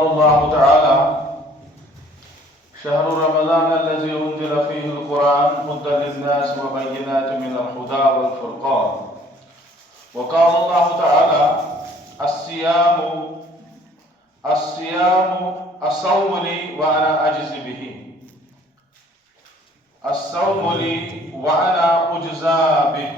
الله تعالى شهر رمضان الذي أنزل فيه القرآن هدى للناس وبينات من الهدى والفرقان. وقال الله تعالى الصوم لي وأنا أجزي به. الصوم لي وأنا أجزى به.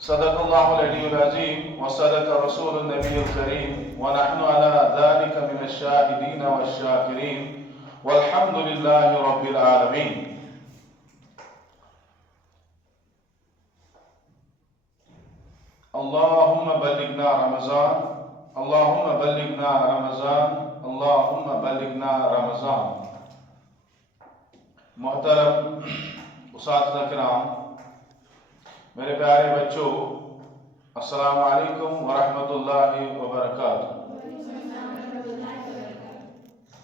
صدق الله العلي العظيم وصدق رسول النبي الكريم ونحن على ذلك من الشاهدين والشاكرين والحمد لله رب العالمين. اللهم بلغنا رمضان، اللهم بلغنا رمضان، اللهم بلغنا رمضان. محترم اساتذہ کرام، میرے پیارے بچوں، السلام علیکم ورحمۃ اللہ وبرکاتہ.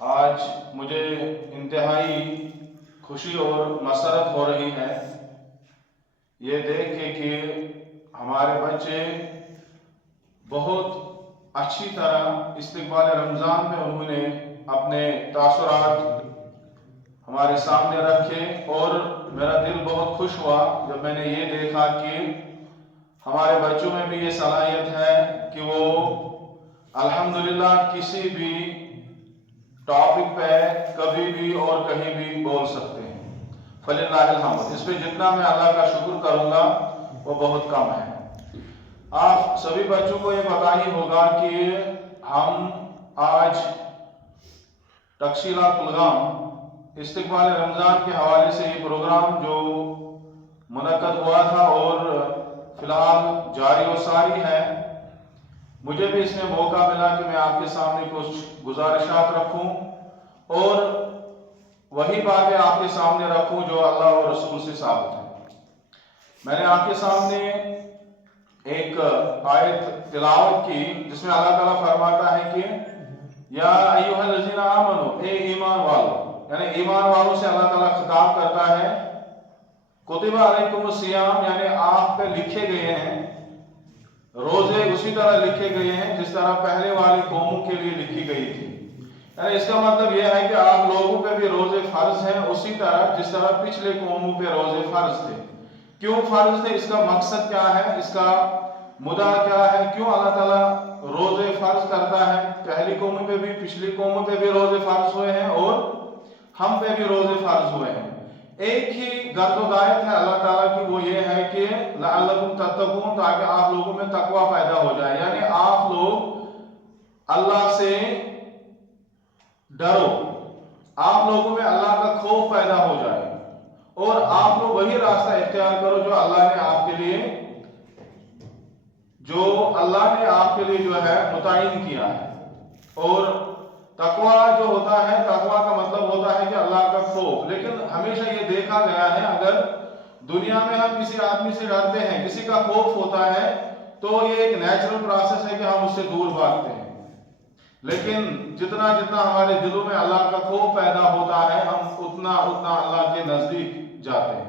آج مجھے انتہائی خوشی اور مسرت ہو رہی ہے یہ دیکھ کے کہ ہمارے بچے بہت اچھی طرح استقبال رمضان میں انہوں نے اپنے تاثرات ہمارے سامنے رکھے، اور میرا دل بہت خوش ہوا جب میں نے یہ دیکھا کہ ہمارے بچوں میں بھی یہ صلاحیت ہے کہ وہ الحمدللہ کسی بھی ٹاپک پہ کبھی بھی اور کہیں بھی بول سکتے ہیں. فللہ الحمد. اس پہ جتنا میں اللہ کا شکر کروں گا وہ بہت کم ہے. آپ سبھی بچوں کو یہ پتہ ہی ہوگا کہ ہم آج تکشیلہ کلگام استقبال رمضان کے حوالے سے یہ پروگرام جو منعقد ہوا تھا اور فی الحال جاری و ساری ہے، مجھے بھی اس میں موقع ملا کہ میں آپ کے سامنے کچھ گزارشات رکھوں اور وہی باتیں آپ کے سامنے رکھوں جو اللہ اور رسول سے ثابت ہیں. میں نے آپ کے سامنے ایک آیت تلاوت کی جس میں اللہ تعالیٰ فرماتا ہے کہ یا ایھا الذین آمنوا، اے ایمان والو، یعنی ایمان والوں سے اللہ تعالیٰ خطاب کرتا ہے. کتب علیکم الصیام، یعنی آپ پہ لکھے گئے ہیں روزے اسی طرح لکھے گئے ہیں جس طرح پہلے والی قوموں کے لیے لکھی گئی تھی. یعنی اس کا مطلب یہ ہے کہ آپ لوگوں پہ بھی روزے فرض ہیں اسی طرح جس طرح پچھلے قوموں پہ روزے فرض تھے. کیوں فرض تھے؟ اس کا مقصد کیا ہے، اس کا مدعا کیا ہے، کیوں اللہ تعالیٰ روزے فرض کرتا ہے؟ پہلی قوموں پہ بھی پچھلی قوموں پہ بھی روزے فرض ہوئے ہیں اور ہم پہ بھی روزے فرض ہوئے ہیں. ایک ہی غرض و غایت ہے اللہ تعالیٰ کی، وہ یہ ہے کہ لعلکم تتقون، تاکہ آپ لوگوں میں تقوی پیدا ہو جائے. یعنی آپ لوگ اللہ سے ڈرو، آپ لوگوں میں اللہ کا خوف پیدا ہو جائے اور آپ لوگ وہی راستہ اختیار کرو جو اللہ نے آپ کے لیے جو ہے متعین کیا ہے. اور تقوی جو ہوتا ہے، تقوی کا مطلب ہوتا ہے کہ اللہ کا خوف. لیکن ہمیشہ یہ دیکھا گیا ہے اگر دنیا میں ہم کسی آدمی سے ڈرتے ہیں، کسی کا خوف ہوتا ہے، تو یہ ایک نیچرل پروسیس ہے کہ ہم اس سے دور بھاگتے ہیں. لیکن جتنا ہمارے دلوں میں اللہ کا خوف پیدا ہوتا ہے، ہم اتنا اللہ کے نزدیک جاتے ہیں.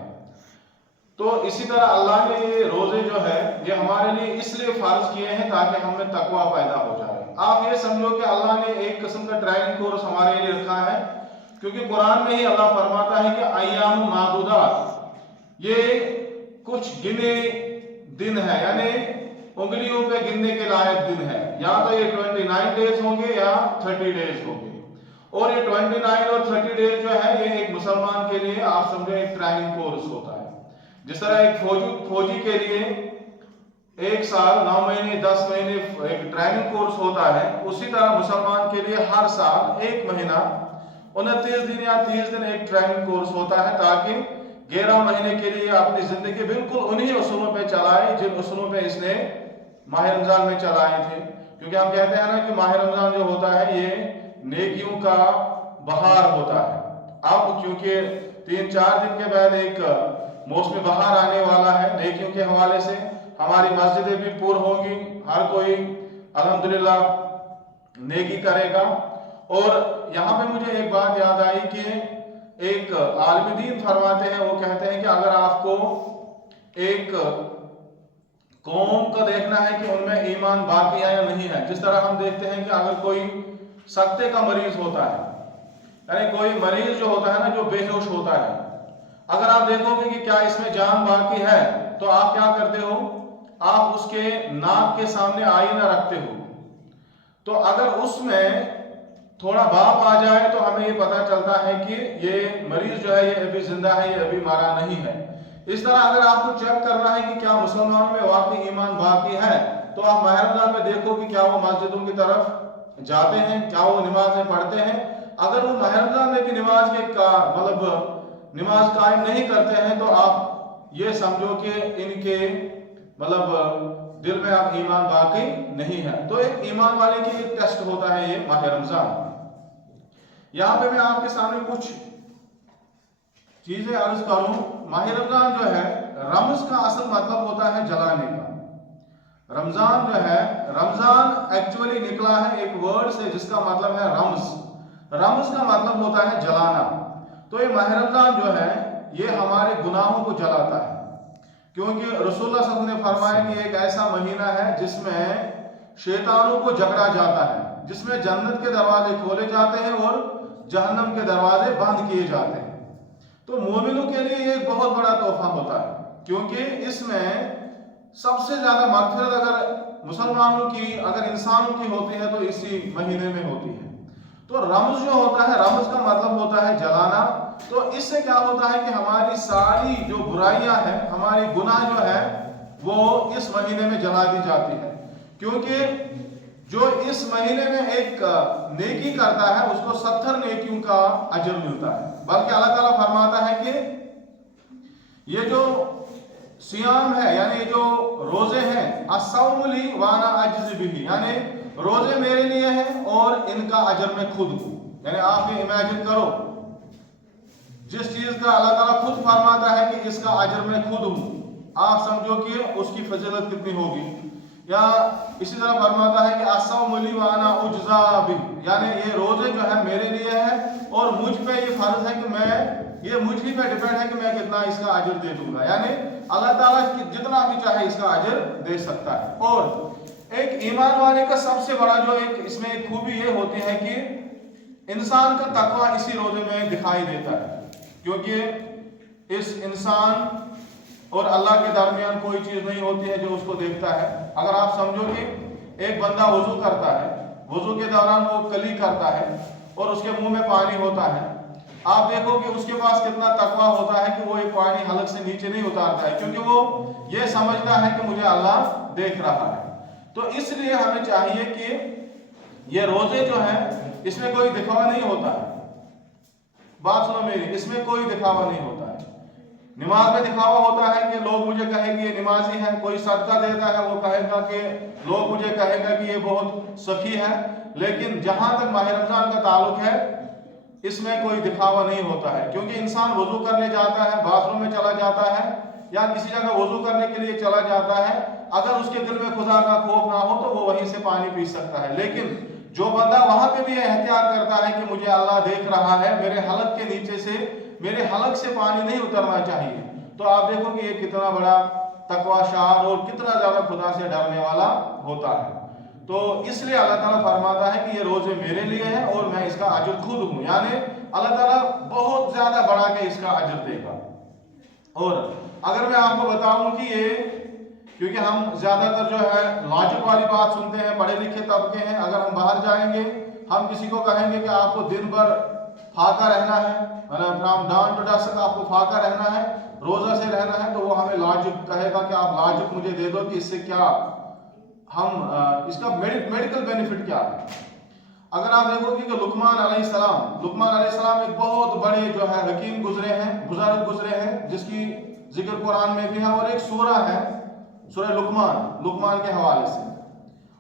تو اسی طرح اللہ نے یہ روزے جو ہے یہ ہمارے لیے اس لیے فرض کیے ہیں تاکہ ہم میں تقوی پیدا ہو جائے. آپ یہ سمجھو کہ اللہ نے ایک قسم کا ٹریننگ کورس ہمارے لیے رکھا ہے، کیونکہ قرآن میں ہی اللہ فرماتا ہے کہ ایام معدودات، یہ کچھ گنے دن ہے، یعنی انگلیوں پہ گننے کے لائق دن ہے. یا تو یہ 29 ڈیز ہوں گے یا 30 ڈیز ہوں گے. اور یہ 29 اور 30 ڈیز جو ہے یہ ایک مسلمان کے لیے آپ سمجھو ایک ٹریننگ کورس ہوتا ہے. جس طرح ایک فوجی کے لیے 1 سال 9 مہینے 10 مہینے ایک ٹریننگ کورس ہوتا ہے، اسی طرح مسلمان کے لیے ہر سال 1 مہینہ 29 دن یا 30 دن ایک ٹریننگ کورس ہوتا ہے تاکہ 11 مہینے کے لیے اپنی زندگی بالکل انہی اصولوں پہ چلائے جن اصولوں پہ اس نے ماہ رمضان میں چلائے تھے. کیونکہ ہم کہتے ہیں نا کہ ماہ رمضان جو ہوتا ہے یہ نیکیوں کا بہار ہوتا ہے. اب کیونکہ 3-4 دن کے بعد ایک موسم بہار آنے والا ہے نیکیوں کے حوالے سے، ہماری مسجدیں بھی پر ہوں گی، ہر کوئی الحمدللہ نیکی کرے گا. اور یہاں پہ مجھے ایک بات یاد آئی کہ ایک عالم دین فرماتے ہیں، وہ کہتے ہیں کہ اگر آپ کو ایک कौम का देखना है कि उनमें ईमान बाकी है या नहीं है। जिस तरह हम देखते हैं कि अगर कोई सकते का मरीज होता है, यानी कोई मरीज जो होता है ना, जो बेहोश होता है, अगर आप देखोगे कि क्या इसमें जान बाकी है, तो आप क्या करते हो, आप उसके नाक के सामने आईना रखते हो। तो अगर उसमें थोड़ा भाप आ जाए तो हमें ये पता चलता है कि ये मरीज जो है ये अभी जिंदा है, ये अभी मारा नहीं है। इस तरह अगर आपको चेक करना है कि क्या मुसलमानों में वाकई ईमान बाकी है, तो आप माह रमजान में देखो कि क्या वो मस्जिदों की तरफ जाते हैं, क्या वो नमाजें पढ़ते हैं। अगर वो माह रमजान में भी नमाज के मतलब नमाज कायम नहीं करते हैं, तो आप ये समझो कि इनके मतलब दिल में अब ईमान बाकी नहीं है। तो एक ईमान वाले की एक टेस्ट होता है ये माह रमजान। यहां पे मैं आपके सामने कुछ चीजें अर्ज करूं। माह रमजान जो है, रमज का असल मतलब होता है जलाने का। रमजान जो है, रमजान एक्चुअली निकला है एक वर्ड से जिसका मतलब है रमज। रमज का मतलब होता है जलाना। तो ये माह रमजान जो है ये हमारे गुनाहों को जलाता है, क्योंकि रसूलुल्लाह सल्लल्लाहु अलैहि वसल्लम ने फरमाया कि एक ऐसा महीना है जिसमें शैतानों को जकड़ा जाता है, जिसमें जन्नत के दरवाजे खोले जाते हैं और जहन्नम के दरवाजे बंद किए जाते हैं। तो मोमिनों के लिए ये एक बहुत बड़ा तोहफा होता है, क्योंकि इसमें सबसे ज्यादा मगफिरत अगर मुसलमानों की, अगर इंसानों की होती है तो इसी महीने में होती है। तो रमज जो होता है, रमज का मतलब होता है जलाना। तो इससे क्या होता है कि हमारी सारी जो बुराइयां हैं, हमारी गुनाह जो है वो इस महीने में जला दी जाती है। क्योंकि जो इस महीने में एक नेकी करता है उसको 70 नेकियों का अजर मिलता है। बल्कि अल्लाह ताला फरमाता है कि ये जो सियाम है, यानी जो रोजे हैं, अस्सौमुली वाना अज्ज़ी बिही, यानी रोजे मेरे लिए हैं और इनका अजर मैं खुद हूं। यानी आप ये इमेजिन करो, जिस चीज का अल्लाह ताला खुद फरमाता है कि इसका अजर मैं खुद हूं, आप समझो कि उसकी फजीलत कितनी होगी। या इसी तरह फरमाता है कि अस्सौमुली वाना उज्ज़ा बिही, यानी ये रोजे जो है मेरे लिए है और मुझ पे ये फर्ज है कि मैं, ये मुझ ही पे डिपेंड है कि मैं कितना इसका अजर दे दूंगा। यानी अल्लाह ताला जितना भी चाहे इसका अजर दे सकता है। और एक ईमान वाले का सबसे बड़ा जो एक इसमें एक खूबी ये होती है कि इंसान का तकवा इसी रोजे में दिखाई देता है, क्योंकि इस इंसान और अल्लाह के दरमियान कोई चीज नहीं होती है जो उसको देखता है। अगर आप समझो कि एक बंदा वजू करता है, वजू के दौरान वो कली करता है और उसके मुंह में पानी होता है, आप देखो कि उसके पास कितना तकवा होता है कि वो ये पानी हलक से नीचे नहीं उतारता है, क्योंकि वो ये समझता है कि मुझे अल्लाह देख रहा है। तो इसलिए हमें चाहिए कि ये रोजे जो है इसमें कोई दिखावा नहीं होता है। बात सुनो मेरी, इसमें कोई दिखावा नहीं होता है। नमाज में दिखावा होता है कि लोग मुझे कहेंगे ये नमाजी है। कोई सदका देता है वो कहेगा कि लोग मुझे कहेगा कि ये बहुत सखी है। लेकिन जहां तक माह रमजान का ताल्लुक है, इसमें कोई दिखावा नहीं होता है, क्योंकि इंसान वजू करने जाता है, बाथरूम में चला जाता है या किसी जगह वजू करने के लिए चला जाता है, अगर उसके दिल में खुदा का खौफ ना हो तो वो वहीं से पानी पी सकता है। लेकिन जो बंदा वहां पे भी एहतियात करता है कि मुझे अल्लाह देख रहा है, मेरे हलक के नीचे से, मेरे हलक से पानी नहीं उतरना चाहिए, तो आप देखो कि ये कितना बड़ा तकवाशार और कितना ज्यादा खुदा से डरने वाला होता है। तो इसलिए अल्लाह ताला फरमाता है कि ये रोजे मेरे लिए हैं और मैं इसका अजर खुद हूं। यानी अल्लाह ताला बहुत ज्यादा बढ़ा के इसका अजर देगा। और अगर मैं आपको बताऊं कि ये, क्योंकि हम ज्यादातर जो है लॉजिक वाली बात सुनते हैं, पढ़े लिखे तबके हैं, अगर हम बाहर जाएंगे हम किसी को कहेंगे कि आपको दिन भर फाका रहना है, मतलब फ्रॉम डाउन टू डस्क आपको फाका रहना है, रोजा से रहना है, तो वो हमें लॉजिक कहेगा कि आप लॉजिक मुझे दे दो कि इससे क्या हम इसका मेडिकल बेनिफिट क्या है। अगर आप देखोगे कि लुकमान अलैहिस्सलाम एक बहुत बड़े जो है हकीम गुजरे हैं, बुजुर्ग गुजरे हैं, जिसकी जिक्र कुरान में भी है, और एक सूरा है सूरह लुकमान के हवाले से।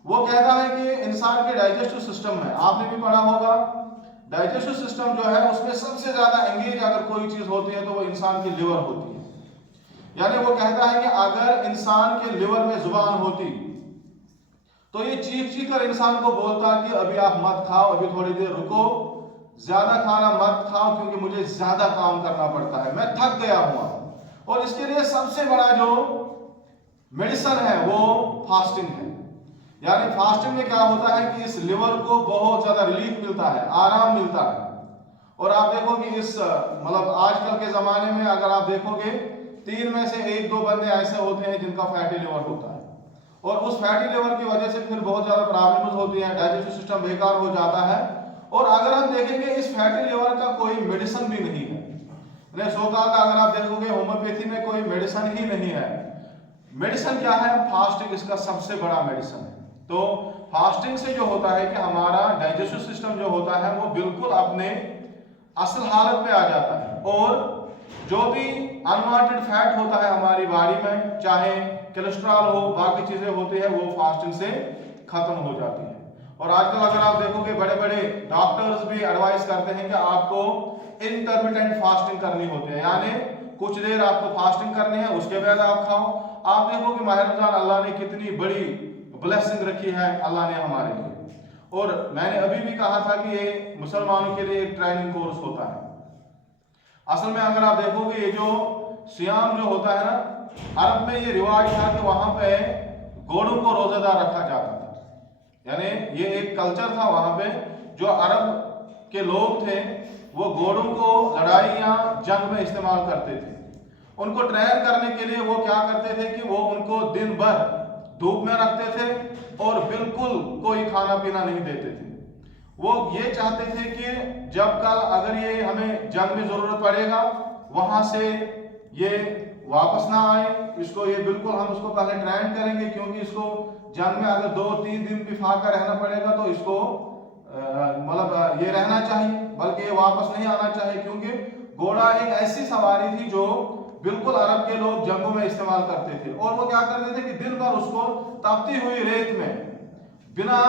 वो कहता है कि इंसान के डाइजेस्टिव सिस्टम में, आपने भी पढ़ा होगा, डाइजेस्टिव सिस्टम जो है उसमें सबसे ज्यादा एंगेज अगर कोई चीज होती है तो वो इंसान की लिवर होती है। यानी वो कहता है कि अगर इंसान के लिवर में जुबान होती तो ये चीख चीख कर इंसान को बोलता कि अभी आप मत खाओ, अभी थोड़ी देर रुको, ज्यादा खाना मत खाओ क्योंकि मुझे ज्यादा काम करना पड़ता है, मैं थक गया हूं। और इसके लिए सबसे बड़ा जो मेडिसिन है वो फास्टिंग है। यानी फास्टिंग में क्या होता है कि इस लिवर को बहुत ज्यादा रिलीफ मिलता है, आराम मिलता है। और आप देखोगे इस मतलब आजकल के जमाने में अगर आप देखोगे 3 में से 1-2 बंदे ऐसे होते हैं जिनका फैटी लिवर होता है, और उस फैटी लिवर की वजह से फिर बहुत ज्यादा प्रॉब्लम्स होती हैं, डाइजेस्टिव सिस्टम बेकार हो जाता है। और अगर हम देखेंगे इस फैटी लिवर का कोई मेडिसिन भी नहीं है, सोका का अगर आप देखोगे होम्योपैथी में कोई मेडिसिन ही नहीं है। मेडिसिन क्या है? फास्टिंग इसका सबसे बड़ा मेडिसिन है। तो फास्टिंग से जो होता है कि हमारा डाइजेस्टिव सिस्टम जो होता है वो बिल्कुल अपने असल हालत में आ जाता है, और जो भी अनवांटेड फैट होता है हमारी बॉडी में, चाहे कोलेस्ट्रॉल हो, बाकी चीजें होती है, वो फास्टिंग से खत्म हो जाती है। और आजकल अगर आप देखोगे बड़े बड़े डॉक्टर्स भी एडवाइस करते हैं कि आपको इंटरमिटेंट फास्टिंग करनी होती है, यानी कुछ देर आपको फास्टिंग करनी है, उसके बाद आप खाओ। आप देखो कि माह रमजान अल्लाह ने कितनी बड़ी ब्लेसिंग रखी है अल्लाह ने हमारे लिए। और मैंने अभी भी कहा था कि ये मुसलमानों के लिए एक ट्रेनिंग कोर्स होता है। असल में अगर आप देखोगे ये जो सियाम जो होता है ना, अरब में ये रिवाज था कि वहां पे घोड़ों को रोजेदार रखा जाता था, यानी ये एक कल्चर था वहां पे। जो अरब के लोग थे वो घोड़ों को लड़ाई या जंग में इस्तेमाल करते थे। उनको ट्रेन करने के लिए वो क्या करते थे कि वो उनको दिन भर धूप में रखते थे और बिल्कुल कोई खाना पीना नहीं देते थे। वो ये चाहते थे कि जब कल अगर ये हमें जंग में जरूरत पड़ेगा, वहां से ये वापस ना आए, इसको ये बिल्कुल हम उसको पहले ट्रेन करेंगे, क्योंकि इसको जंग में अगर 2-3 दिन भी फाका रहना पड़ेगा तो इसको मतलब ये रहना चाहिए, बल्कि ये वापस नहीं आना चाहिए। क्योंकि घोड़ा एक ऐसी सवारी थी जो बिल्कुल अरब के लोग जंगों में इस्तेमाल करते थे। और वो क्या करते थे कि दिन भर उसको तपती हुई रेत में बिना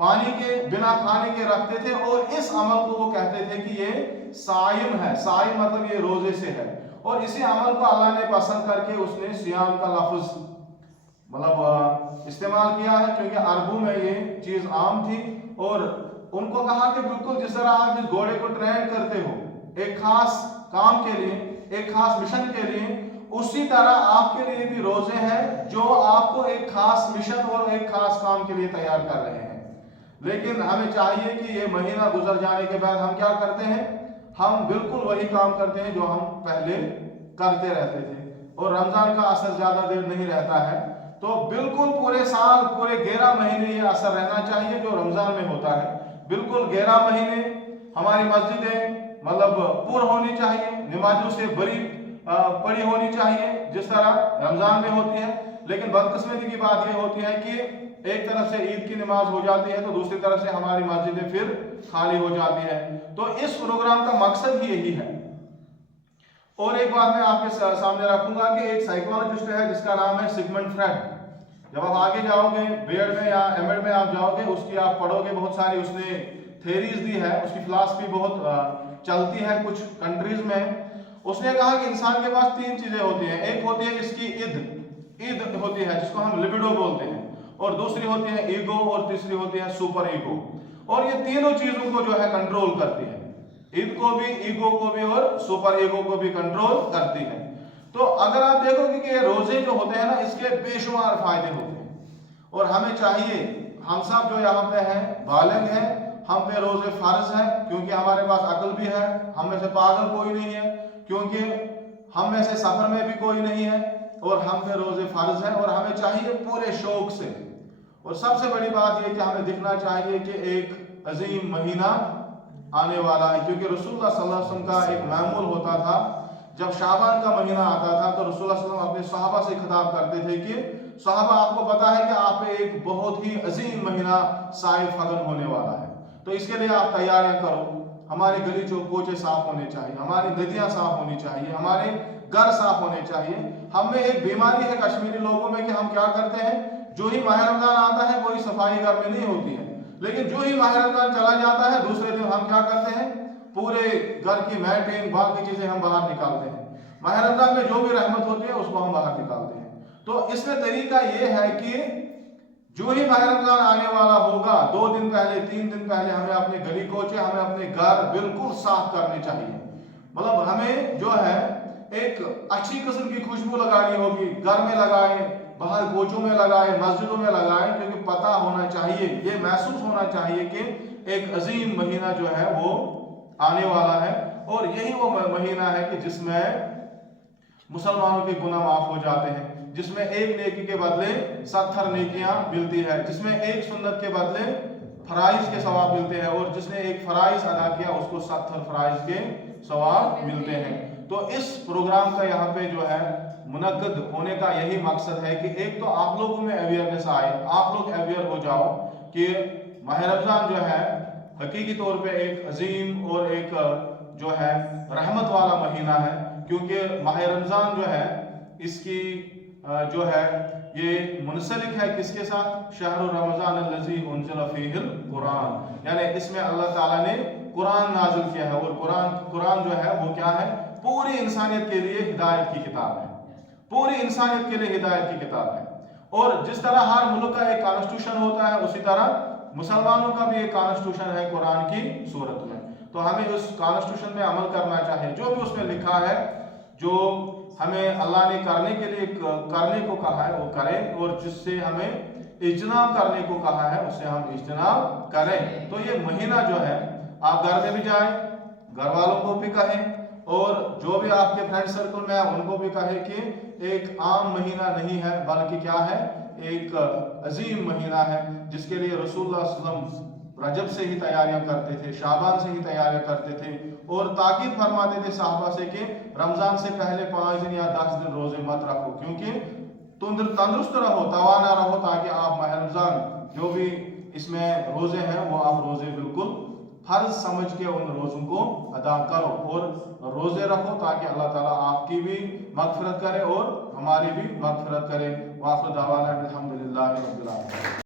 पानी के, बिना खाने के रखते थे, और इस अमल को वो कहते थे कि ये साइम है। साइम मतलब ये रोजे से है। और इसी अमल को अल्लाह ने पसंद करके उसने सियाम का लफ्ज मतलब इस्तेमाल किया है, क्योंकि अरबों में ये चीज आम थी। और उनको कहा कि बिल्कुल जिस तरह आप इस घोड़े को ट्रेन करते हो एक खास काम के लिए, एक खास मिशन के लिए, उसी तरह आपके लिए भी रोजे हैं जो आपको एक खास मिशन और एक खास काम के लिए तैयार कर रहे हैं। लेकिन हमें चाहिए कि ये महीना गुजर जाने के बाद हम क्या करते हैं? हम बिल्कुल वही काम करते हैं जो हम पहले करते रहते थे। और रमजान का असर ज्यादा देर नहीं रहता है, तो बिल्कुल पूरे साल, पूरे 11 महीने ये असर रहना चाहिए जो रमजान में होता है। बिल्कुल 11 महीने हमारी मस्जिदें मतलब पूर्ण होनी चाहिए, नमाजों से बड़ी पड़ी होनी चाहिए जिस तरह रमजान में होती है। लेकिन बदकिस्मती की बात यह होती है कि एक तरफ से ईद की नमाज हो जाती है तो दूसरी तरफ से हमारी मस्जिदें फिर खाली हो जाती है। तो इस प्रोग्राम का मकसद ही यही है। और एक बात मैं आपके सामने रखूंगा कि एक साइकोलॉजिस्ट है जिसका नाम है सिगमंड फ्रेड। जब आप आगे जाओगे बीएड में या एमएड में आप जाओगे, उसकी आप पढ़ोगे, बहुत सारी उसने थेरीज दी है, उसकी फिलॉसफी बहुत चलती है कुछ कंट्रीज में। उसने कहा कि इंसान के पास 3 चीजें होती हैं। एक होती है इसकी ईद होती है जिसको हम लिबिडो बोलते हैं, और दूसरी होती है ईगो, और तीसरी होती है सुपर ईगो। और ये तीनों चीजों को जो है कंट्रोल करती है, ईद को भी, ईगो को भी और सुपर ईगो को भी कंट्रोल करती है। तो अगर आप देखोगे कि ये रोजे जो होते हैं ना, इसके बेशुमार फायदे होते हैं। और हमें चाहिए, हम सब जो यहाँ पे हैं बालिग हैं, हम पे रोजे फर्ज है, क्योंकि हमारे पास अकल भी है, हम में से पागल कोई नहीं है, क्योंकि हम में से सफर में भी कोई नहीं है, और हम पे रोजे फर्ज है। और हमें चाहिए पूरे शौक से। और सबसे बड़ी बात यह कि हमें दिखना चाहिए कि एक अजीम महीना आने वाला है, क्योंकि रसूलुल्लाह सल्लल्लाहु अलैहि वसल्लम का एक मामूल होता था, जब शाबान का महीना आता था तो रसूलुल्लाह सल्लल्लाहु अलैहि वसल्लम अपने सहाबा से खिताब करते थे कि सहाबा आपको पता है कि आप पे एक बहुत ही अजीम महीना साए फगन होने वाला है, तो इसके लिए आप तैयारियां करो। हमारे गली चौकोचे साफ होने चाहिए, हमारी नदियां साफ होनी चाहिए, हमारे घर साफ होने चाहिए। हमें एक बीमारी है कश्मीरी लोगों में कि हम क्या करते हैं, जो ही माह रमजान आता है कोई सफाई घर में नहीं होती है, लेकिन जो ही माह रमजान चला जाता है दूसरे दिन हम क्या करते हैं, पूरे घर की मैटिंग बाकी चीजें हम बाहर निकालते हैं। माह रमजान में जो भी रहमत होती है उसको हम बाहर निकालते हैं। तो इसमें तरीका यह है कि जो ही माह रमजान आने वाला होगा 2 दिन पहले, 3 दिन पहले हमें अपने गली कोचे, हमें अपने घर बिल्कुल साफ करने चाहिए। मतलब हमें जो है ایک اچھی قسم کی خوشبو لگانی ہوگی، گھر میں لگائیں، باہر کوچوں میں لگائیں، مسجدوں میں لگائیں، کیونکہ پتہ ہونا چاہیے، یہ محسوس ہونا چاہیے کہ ایک عظیم مہینہ جو ہے وہ آنے والا ہے، اور یہی وہ مہینہ ہے کہ جس میں مسلمانوں کے گناہ معاف ہو جاتے ہیں، جس میں ایک نیکی کے بدلے 70 نیکیاں ملتی ہے، جس میں ایک سنت کے بدلے فرائض کے ثواب ملتے ہیں، اور جس نے ایک فرائض ادا کیا اس کو 70 فرائض کے ثواب ملتے ہیں۔ تو اس پروگرام کا یہاں پہ جو ہے منعقد ہونے کا یہی مقصد ہے کہ ایک تو آپ لوگوں میں اویئرنیس آئے، آپ لوگ اویئر ہو جاؤ کہ ماہ رمضان جو ہے حقیقی طور پہ ایک عظیم اور ایک جو ہے رحمت والا مہینہ ہے، کیونکہ ماہ رمضان جو ہے اس کی جو ہے یہ منسلک ہے کس کے ساتھ؟ شہر رمضان الذی انزل فیہ القرآن، یعنی اس میں اللہ تعالیٰ نے قرآن نازل کیا ہے، اور قرآن جو ہے وہ کیا ہے؟ پوری انسانیت کے لیے ہدایت کی کتاب ہے، پوری انسانیت کے لیے ہدایت کی کتاب ہے۔ اور جس طرح ہر ملک کا ایک کانسٹیٹیوشن ہوتا ہے، اسی طرح مسلمانوں کا بھی ایک کانسٹیٹیوشن ہے قرآن کی صورت میں، تو ہمیں اس کانسٹیٹیوشن میں عمل کرنا چاہیے، جو بھی اس میں لکھا ہے، جو ہمیں اللہ نے کرنے کو کہا ہے وہ کریں، اور جس سے ہمیں اجتناب کرنے کو کہا ہے اس سے ہم اجتناب کریں۔ تو یہ مہینہ جو ہے آپ گھر میں بھی جائیں، گھر والوں کو بھی کہیں، اور جو بھی آپ کے فرینڈ سرکل میں ہیں ان کو بھی کہیں کہ ایک عام مہینہ نہیں ہے، بلکہ کیا ہے؟ ایک عظیم مہینہ ہے، جس کے لیے رسول اللہ صلی اللہ علیہ وسلم رجب سے ہی تیاریاں کرتے تھے، شعبان سے ہی تیاریاں کرتے تھے، اور تاکید فرماتے تھے صحابہ سے کہ رمضان سے پہلے 5 دن یا 10 دن روزے مت رکھو، کیونکہ تندرست رہو، توانا رہو، تاکہ آپ ماہ رمضان جو بھی اس میں روزے ہیں وہ آپ روزے بالکل فرض سمجھ کے ان روزوں کو ادا کرو اور روزے رکھو، تاکہ اللہ تعالیٰ آپ کی بھی مغفرت کرے اور ہماری بھی مغفرت کرے۔ وآخر دعوانا الحمدللہ رب العالمین۔